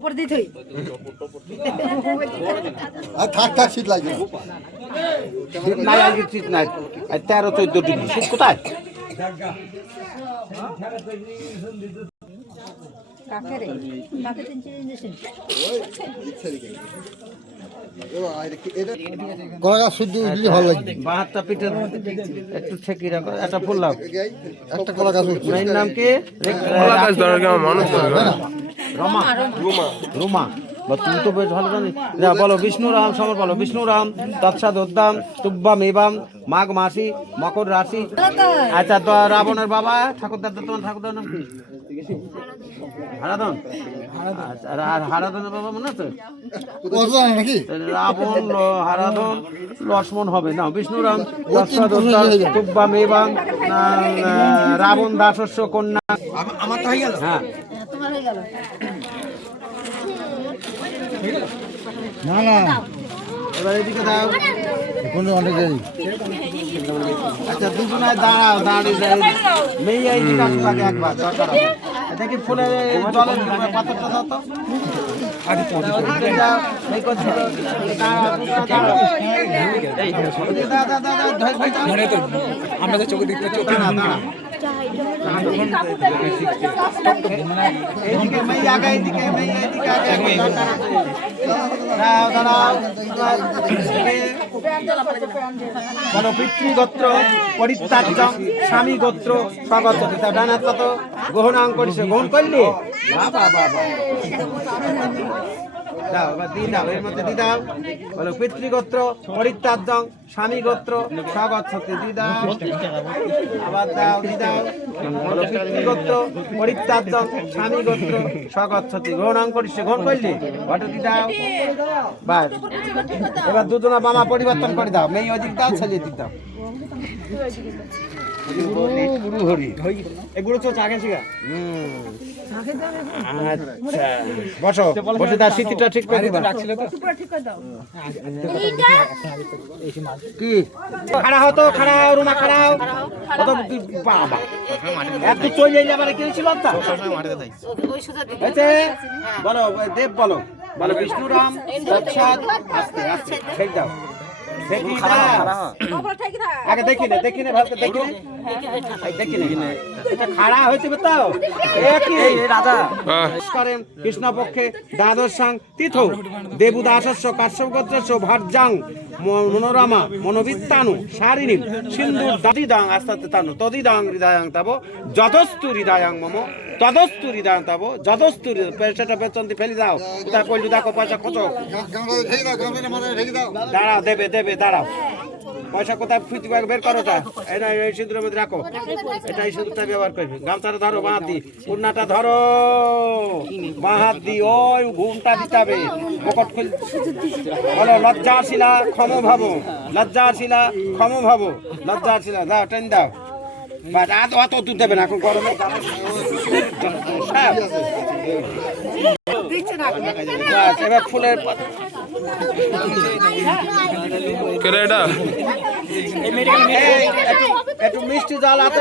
উপর দিয়ে থই আর থাক শীত লাগবে শীত নাই আজকে শীত নাই 13-14 ডিগ্রি শীত কোথায় কাকে তিনটে ইঞ্জেকশন কলা গাছ শুদ্ধ উঠলে ভালো লাগবে বাহাতটা পিঠে একটু ছেঁকি রাখো একটা ফুললাম একটা কলা গাছ মেয়ের নাম কি রমা রুমা তুমি তো বেশ ভালো জানি বলো বিষ্ণুরাম সমর বলো বিষ্ণুরাম তৎসাদ উদ্দাম তুব্বাম এবাম মাঘ মাসি মকর রাশি আচ্ছা তো রাবণের বাবা ঠাকুরদার তোমার ঠাকুরদার নাম কি হারাধন আর হারাধনের বাবা মনে আছে নাকি রাবণ হারাধন লক্ষ্মণ হবে না বিষ্ণুরাম তৎসাদ উদ্দাম তুব্বাম এবাম রাবণ দাসস্য কন্যা আমার তো হয়ে গেল হ্যাঁ তোমার হয়ে গেল না না এবার এদিকে দাও এখন অনেক দেরি আচ্ছা দুজনায় দাঁড়াও দাঁড়িয়ে মেয়ে এইদিকে আসুক আগে একবার দরকার আছে দেখি ফুলে জলের পাথরটা দাও তো আমরা তো চোখে দেখতে চোখ এইদিকে মেয়ে আগে এইদিকে মেয়ে এইদিকে আগে দাঁড়াও দাঁড়াও বলো পিতৃগোত্র পরিত্যাজ্য স্বামী গোত্র স্বাগত ডানার কত গ্রহণাং করিস গ্রহণ করলি বাবা বাবা দাও এবার দি দাও এর মধ্যে দি দাও বলো পিতৃগোত্র পরিত্যাজ্য স্বামী গোত্র স্বাগত দি দাও আবার দাও দি দাও বলো পিতৃগোত্র পরিত্যাজ্য স্বামী গোত্র স্বাগত গ্রহণাং করিস গ্রহণ করলি ঘটে দি দাও বাস এবার দুজনা বামা পরিবর্তন করে দাও মেয়ে ওদিক দাও ছেলে দিক দাও গুরু হরি এগুলো তো আগে শিখা আচ্ছা বসো বসে দাও স্মৃতিটা ঠিক করে দিবা কি খাড়া হতো খাড়া হও রুমা খাড়া হও কত বাবা এত চলে যাইলে আবার কি ছিল তা আচ্ছা বলো দেব বলো বলো বিষ্ণুরাম তৎসাদ আস্তে আস্তে ছেড়ে দাও আগে দেখি না ভালো দেখি না এটা খাড়া হয়েছে তো রাজা করেন কৃষ্ণপক্ষে দ্বাদশাং তীর্থ দেবুদাসস্য কাশ্যপগোত্রস্য ভার্যাং মনোরমা মনোবিত্তানু শারিণীম সিন্ধুর দাদিদাং আস্তে তানু তদিদাং হৃদয়াং তব যদস্তু হৃদয়াং মম তদস্তু হৃদয়াং তব যদস্তু সেটা বেতনটি ফেলে দাও কোথায় কইলু দেখো পয়সা খোঁজো দাঁড়াও দেবে দাঁড়াও পয়সা কোথায় ফুটি বের করো তা এটা এই সিঁদুরের মধ্যে রাখো এটা এই সিঁদুরটা ব্যবহার করবে গামছাটা ধরো বাঁ হাত দি কন্যাটা ধরো বাঁ হাত দি ওই ঘুমটা দিতে হবে পকেট খুল বলো লজ্জাশীলা ক্ষম ভাবো লজ্জাশীলা ক্ষম ভাবো লজ্জাশীলা দাও টেন দাও বাট অত তুই দেবে না এখন গরমে এবার ফুলের একটু মিষ্টি জল আছে